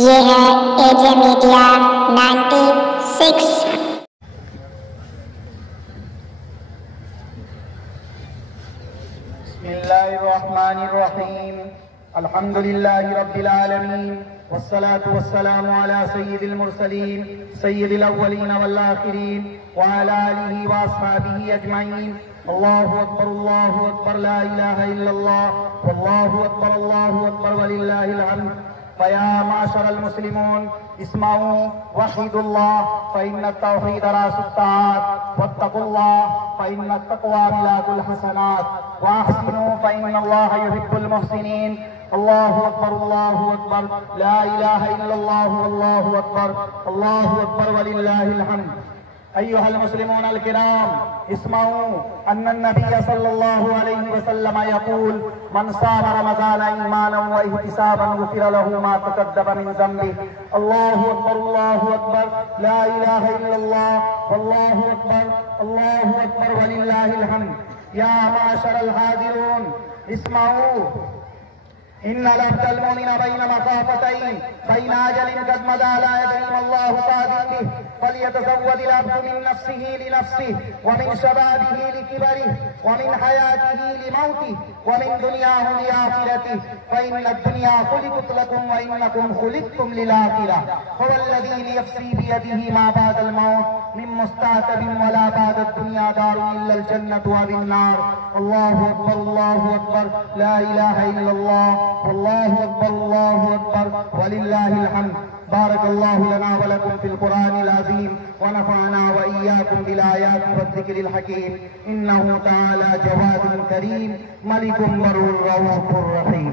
ये है एजे मीडिया 96। बिस्मिल्लाहिर्रहमानिर्रहीम। अल्हम्दुलिल्लाहि रब्बिल आलमीन वस्सलातु वस्सलामु अला सय्यिदिल मुरसलीन सय्यिदिल अव्वलीन वल आखिरीन व अला आलिहि व अस्हाबिहि अजमईन। अल्लाहु अकबर ला इलाहा इल्लल्लाह वल्लाहु अकबर वलिल्लाहिल हम्द। फया माशरल मुस्लिमून इस्माऊ वहीदुल्लाह फ़इन्न तौहीद रासुत्ताआत वत्तकुल्लाह फ़इन्न तक़वा मिलादुल हसनात वअहसिनू फ़इन्नल्लाह युहिब्बुल मुहसिनीन। अल्लाहु अकबर ला इलाहा इल्लल्लाह वल्लाहु अकबर वलिल्लाहिल हम्द। अय्युहल मुस्लिमून अल किराम इस्माऊ अन्न नबिय सल्लल्लाहु अलैहि वसल्लम यक़ूल मन साम रमज़ान ईमानन व इहतिसाबन गुफ़िर लहू मा तक़द्दम मिन ज़ंबिहि। अल्लाहु अकबर ला इलाहा इल्लल्लाह वल्लाहु अकबर वलिल्लाहिल हम्द। या माशरल हाज़िरून इस्माऊ इन्ना लफ्ज़ल मुमिन बैन मख़ाफ़तैन बैन अजलिन क़द मदा ला यदरीम अल्लाहु क़ादिम बिहि फलियतज़व्वदिल अब्दु मिन नफ़्सिही लिनफ़्सिही व मिन शबाबिही लिकिबरिही व मिन हयातिही लिमौतिही व मिन दुनियाहु लिआखिरतिही फ़इन्नद दुनिया खुलिक़त लकुम व इन्नकुम खुलिक़्तुम लिल-आखिरह हुवल्लज़ी यफ़्सी बियदिही मा बअदल मौत मिन मुस्तअतबिन व ला बअदद दुनिया दारुन इल्लल जन्नतु व बिन-नार। अल्लाहु अकबर ला इलाहा इल्लल्लाह अल्लाहु अकबर वलिल्लाहिल हम्द। बारकल्लाहु लना व लकुम फिल कुरानिल अज़ीम व नफ़अना व इय्याकुम बिल आयाति वज़्ज़िक्रिल हकीम। इन्नहु तआला जवादुन करीम मलिकुम बर्रुर रऊफ़ुर रहीम।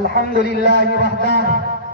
अल्हम्दुलिल्लाहि वहदह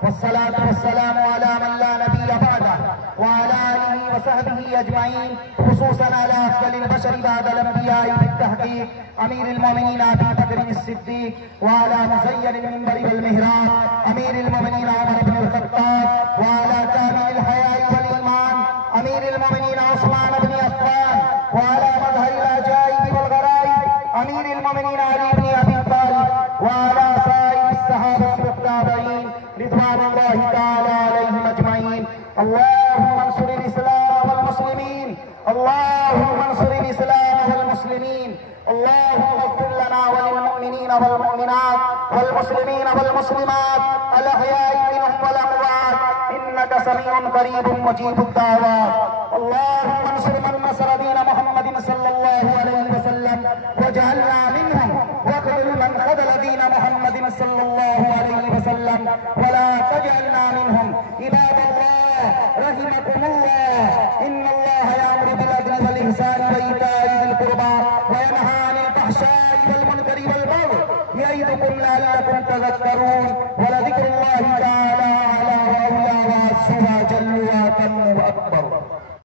वस्सलातु वस्सलामु अला मन ला नबिय्य बअदह व अला आलिहि व सहबिहि अजमईन खुसूसन अला अफ़ज़लिल बशरि बअदल अंबिया'i बित्तहक़ीक़ अमीरुल मोमिनीन अबी बकर सिद्दीक़ व अला मुज़य्यनिल मिंबरि वल मिहराब अमीरुल मोमिनीन उमर इब्नुल ख़त्ताब व अला कामिलिल हया'i वल ईमान अमीरुल मोमिनीन उस्मान इब्न अफ़्फ़ान व अला मज़हरिल अजाइब वल ग़राइब अमीरुल मोमिनीन अली इब्न अबी तालिब व अला साइरिस सहाबति व ताबईन रिज़वानुल्लाहि तआला अलैहिम अजमईन। अल्लाहुम्मा अंसुरिल इस्लाम वल मुस्लिमीन अल्लाहुम्मा अंसुरिल इस्लाम वल मुस्लिमीन अल्लाहुम्मा इग़फिर लना व लिल मुमिनीन वल मुमिनात वल मुस्लिमीन वल मुस्लिमात अल अहयाइ मिनहुम वल अमवात इन्नका समीउन क़रीबुन मुजीबुद दाअवात। अल्लाहुम्मा अंसुर मन नसर दीन मुहम्मदिन सल्लल्लाहु अलैहि वसल्लम वजअलना मिनहुम वख़ज़ल मन ख़ज़ल दीन मुहम्मदिन सल्लल्लाहु अलैहि वसल्लम वला तजअलना मिनहुम। इबादल्लाह रहिमकुमुल्लाह इन्नल्लाह यअमुरु बिल अदलि वल इहसानि व ईताइ ज़िल क़ुर्बा व यनहा अनिल फ़हशाइ वल मुनकरि वल बग़य यइदुकुम लअल्लकुम तज़क्करून व लज़िक्रुल्लाहि